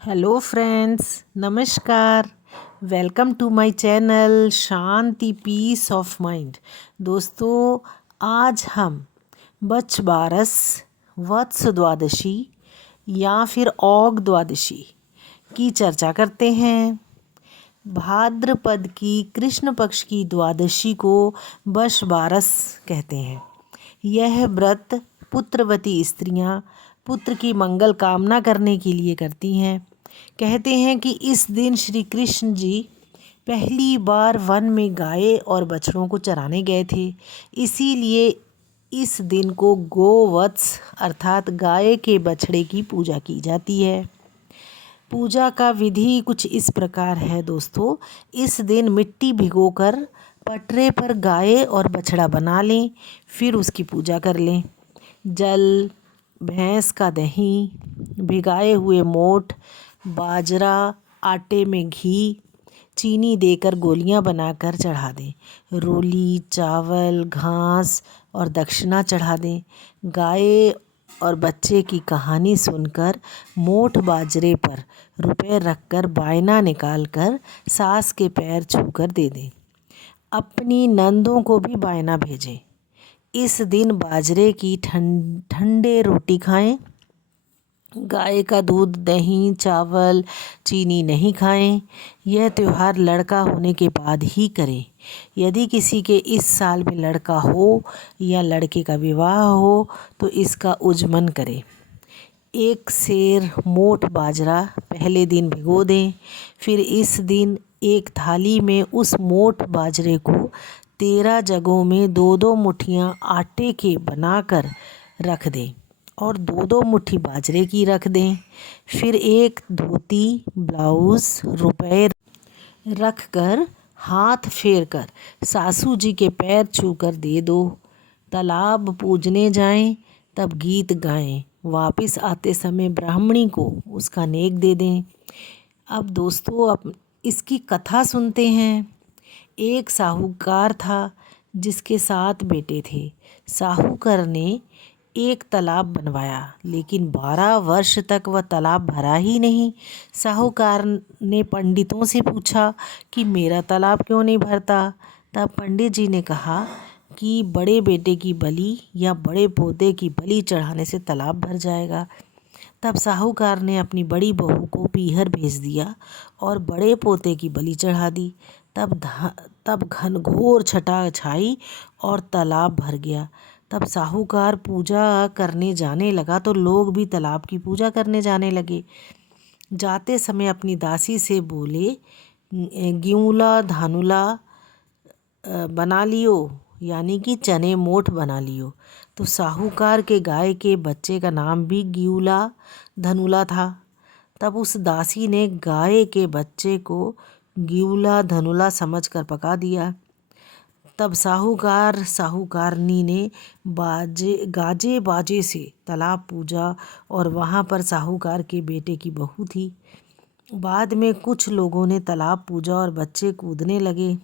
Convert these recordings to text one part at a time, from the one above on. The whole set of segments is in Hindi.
हेलो फ्रेंड्स, नमस्कार। Welcome to my channel Shanti peace of mind. दोस्तों, आज हम बच्च बारस, वत्स द्वादशी या फिर औग द्वादशी की चर्चा करते हैं। भाद्रपद की कृष्ण पक्ष की द्वादशी को बश बारस कहते हैं। यह व्रत पुत्रवती स्त्रियां पुत्र की मंगल कामना करने के लिए करती हैं। कहते हैं कि इस दिन श्री कृष्ण जी पहली बार वन में गाय और बछड़ों को चराने गए थे। इसीलिए इस दिन को गोवत्स अर्थात गाय के बछड़े की पूजा की जाती है। पूजा का विधि कुछ इस प्रकार है दोस्तों। इस दिन मिट्टी भिगोकर पटरे पर गाय और बछड़ा बना लें, फिर उसकी पूजा कर लें। जल, भैंस का दही, भिगाए हुए मोठ, बाजरा, आटे में घी, चीनी देकर गोलियां बनाकर चढ़ा दें। रोली, चावल, घास और दक्षिणा चढ़ा दें। गाय और बच्चे की कहानी सुनकर मोठ बाजरे पर रुपए रखकर बायना निकालकर सास के पैर छूकर दे दें। अपनी नंदों को भी बायना भेजें। इस दिन बाजरे की ठंडे रोटी खाएं। गाय का दूध, दही, चावल, चीनी नहीं खाएं। यह त्यौहार लड़का होने के बाद ही करें। यदि किसी के इस साल में लड़का हो या लड़के का विवाह हो तो इसका उजमन करें। एक सेर मोठ बाजरा पहले दिन भिगो दें। फिर इस दिन एक थाली में उस मोठ बाजरे को 13 जगहों में 2-2 मुट्ठियाँ आटे के बनाकर रख दें और 2-2 मुट्ठी बाजरे की रख दें। फिर एक धोती, ब्लाउज़, रुपए रख कर हाथ फेर कर सासू जी के पैर छूकर दे दो। तालाब पूजने जाएं तब गीत गाएं। वापस आते समय ब्राह्मणी को उसका नेक दे दें। अब दोस्तों, अब इसकी कथा सुनते हैं। एक साहूकार था जिसके 7 बेटे थे। साहूकार ने एक तालाब बनवाया, लेकिन 12 वर्ष तक वह तालाब भरा ही नहीं। साहूकार ने पंडितों से पूछा कि मेरा तालाब क्यों नहीं भरता। तब पंडित जी ने कहा कि बड़े बेटे की बलि या बड़े पोते की बलि चढ़ाने से तालाब भर जाएगा। तब साहूकार ने अपनी बड़ी बहू को पीहर भेज दिया और बड़े पोते की बलि चढ़ा दी। तब घनघोर छटा छाई और तालाब भर गया। तब साहूकार पूजा करने जाने लगा तो लोग भी तालाब की पूजा करने जाने लगे। जाते समय अपनी दासी से बोले, ग्यूला धानुला बना लियो, यानी कि चने मोठ बना लियो। तो साहूकार के गाय के बच्चे का नाम भी ग्यूला धनुला था। तब उस दासी ने गाय के बच्चे को ग्यूला धनुला समझकर पका दिया। तब साहूकारनी ने गाजे बाजे से तालाब पूजा और वहाँ पर साहूकार के बेटे की बहू थी। बाद में कुछ लोगों ने तालाब पूजा और बच्चे कूदने लगे।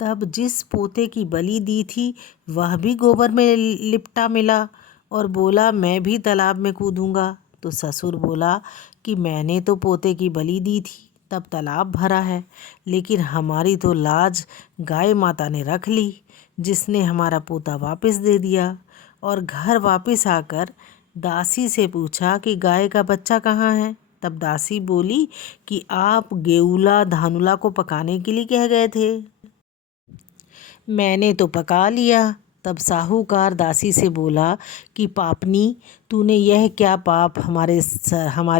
तब जिस पोते की बलि दी थी वह भी गोबर में लिपटा मिला और बोला, मैं भी तालाब में कूदूंगा। तो ससुर बोला कि मैंने तो पोते की बलि दी थी तब तालाब भरा है, लेकिन हमारी तो लाज गाय माता ने रख ली, जिसने हमारा पोता वापस दे दिया। और घर वापस आकर दासी से पूछा कि गाय का बच्चा कहाँ है। तब दासी बोली कि आप गेउला धानुला को पकाने के लिए कह गए थे। मैंने तो पका लिया। तब साहूकार दासी से बोला कि पापनी, तूने यह क्या पाप हमारे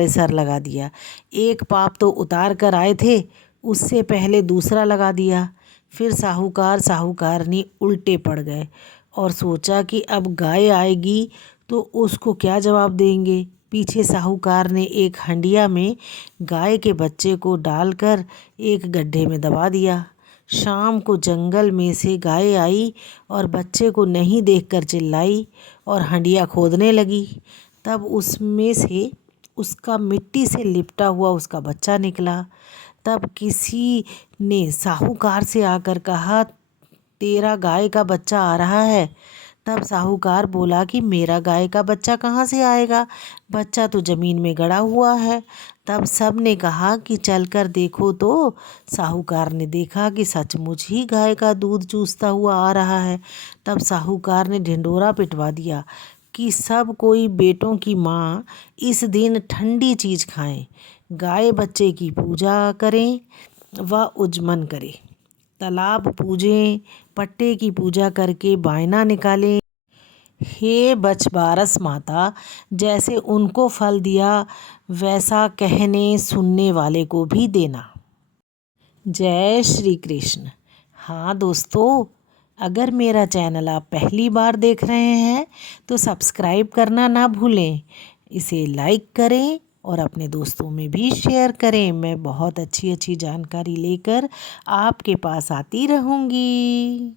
सर लगा दिया। एक पाप तो उतार कर आए थे, उससे पहले दूसरा लगा दिया। फिर साहूकारनी उल्टे पड़ गए और सोचा कि अब गाय आएगी तो उसको क्या जवाब देंगे। पीछे साहूकार ने एक हंडिया में गाय के बच्चे को डालकर एक गड्ढे में दबा दिया। शाम को जंगल में से गाय आई और बच्चे को नहीं देखकर चिल्लाई और हंडिया खोदने लगी। तब उसमें से उसका मिट्टी से लिपटा हुआ उसका बच्चा निकला। तब किसी ने साहूकार से आकर कहा, तेरा गाय का बच्चा आ रहा है। तब साहूकार बोला कि मेरा गाय का बच्चा कहाँ से आएगा, बच्चा तो ज़मीन में गड़ा हुआ है। तब सब ने कहा कि चल कर देखो। तो साहूकार ने देखा कि सचमुच ही गाय का दूध चूसता हुआ आ रहा है। तब साहूकार ने ढिंढोरा पिटवा दिया कि सब कोई बेटों की माँ इस दिन ठंडी चीज़ खाएं, गाय बच्चे की पूजा करें व उज्मन करें, तालाब पूजें, पट्टे की पूजा करके बायना निकालें। हे बछबारस माता, जैसे उनको फल दिया वैसा कहने सुनने वाले को भी देना। जय श्री कृष्ण। हाँ दोस्तों, अगर मेरा चैनल आप पहली बार देख रहे हैं तो सब्सक्राइब करना ना भूलें, इसे लाइक करें और अपने दोस्तों में भी शेयर करें। मैं बहुत अच्छी अच्छी जानकारी लेकर आपके पास आती रहूँगी।